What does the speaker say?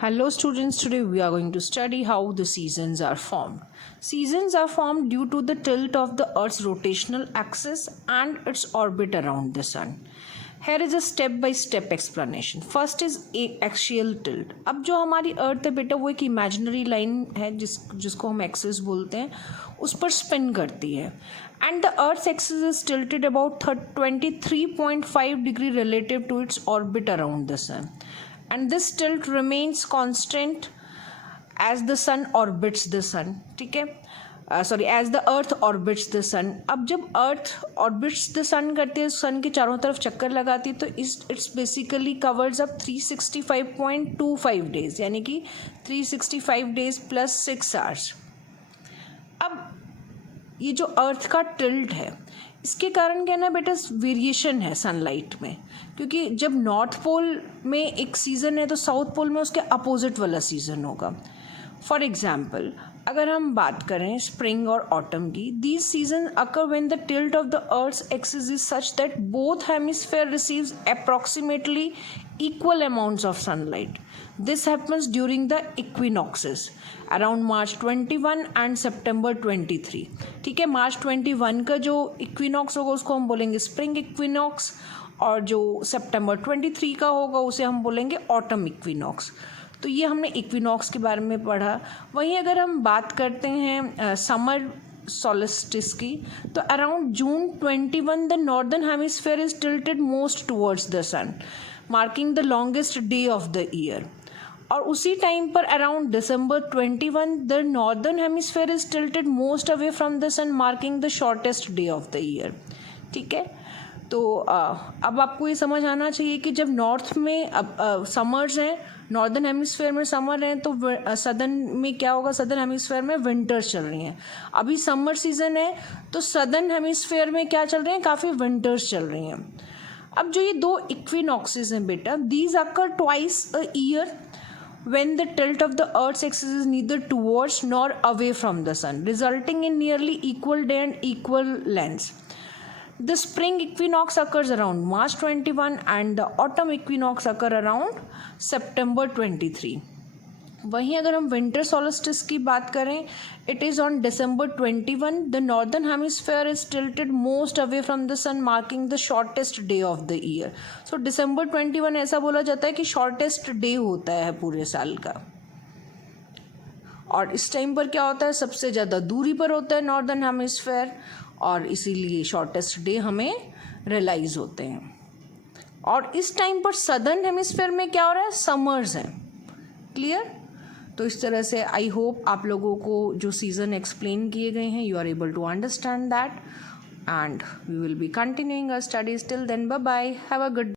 Hello students, today we are going to study how the seasons are formed. Seasons are formed due to the tilt of the Earth's rotational axis and its orbit around the Sun. Here is a step by step explanation. First is axial tilt. अब जो हमारी अर्थ है बेटा वो एक imaginary line है जिसको हम एक्सिस बोलते हैं, उस पर स्पिन करती है. And the Earth's axis is tilted about 23.5 degree relative to its orbit around the Sun. And this tilt remains constant as the sun orbits the sun. ठीक है, as the earth orbits the sun. अब जब earth orbits the sun करती है, sun के चारों तरफ चक्कर लगाती है, तो it's basically covers up 365.25 days, यानी कि 365 days plus 6 hours. अब ये जो अर्थ का टिल्ट है, इसके कारण क्या ना बेटा वेरिएशन है सनलाइट में, क्योंकि जब नॉर्थ पोल में एक सीज़न है तो साउथ पोल में उसके अपोजिट वाला सीज़न होगा. फॉर एग्जाम्पल अगर हम बात करें स्प्रिंग और ऑटम की, these season occur when the tilt of the earth's axis is such that both hemisphere receives approximately equal amounts of sunlight. This happens during the equinoxes around March 21 and September 23. ठीक है, March 21 का जो equinox होगा उसको हम बोलेंगे spring equinox, और जो September 23 का होगा उसे हम बोलेंगे ऑटम इक्विनॉक्स. तो ये हमने इक्विनॉक्स के बारे में पढ़ा. वहीं अगर हम बात करते हैं समर solstice की, तो around June 21 the northern hemisphere is tilted most towards the sun, marking the longest day of the year. और उसी टाइम पर around December 21 the northern hemisphere is tilted most away from the sun, marking the shortest day of the year. ठीक है, तो अब आपको ये समझ आना चाहिए कि जब नॉर्थ में समर्स हैं, नॉर्दर्न हेमिस्फेयर में समर है, तो सदर्न में क्या होगा, सदर्न हेमिस्फेयर में विंटर्स चल रही हैं. अभी समर सीजन है तो सदर्न हेमिस्फेयर में क्या चल रहे हैं, काफ़ी विंटर्स चल रही हैं. अब जो ये दो इक्विनॉक्सेस हैं बेटा, these occur twice a year when the tilt of the earth's axis is neither towards nor away from the sun, resulting in nearly equal day and equal lengths. The spring equinox occurs around March 21 and the autumn equinox occur around September 23. वहीं अगर हम winter solstice की बात करें, it is on December 21. The northern hemisphere is tilted most away from the sun, marking the shortest day of the year. So December 21 ऐसा बोला जाता है कि शॉर्टेस्ट डे होता है पूरे साल का. और इस टाइम पर क्या होता है, सबसे ज़्यादा दूरी पर होता है नॉर्दर्न हेमिस्फेयर, और इसीलिए शॉर्टेस्ट डे हमें रियलाइज होते हैं. और इस टाइम पर सदर्न हेमिस्फेयर में क्या हो रहा है, समर्स हैं. क्लियर? तो इस तरह से आई होप आप लोगों को जो सीज़न एक्सप्लेन किए गए हैं, you are able to understand that, and we will be continuing our studies. Till then, bye bye, have a good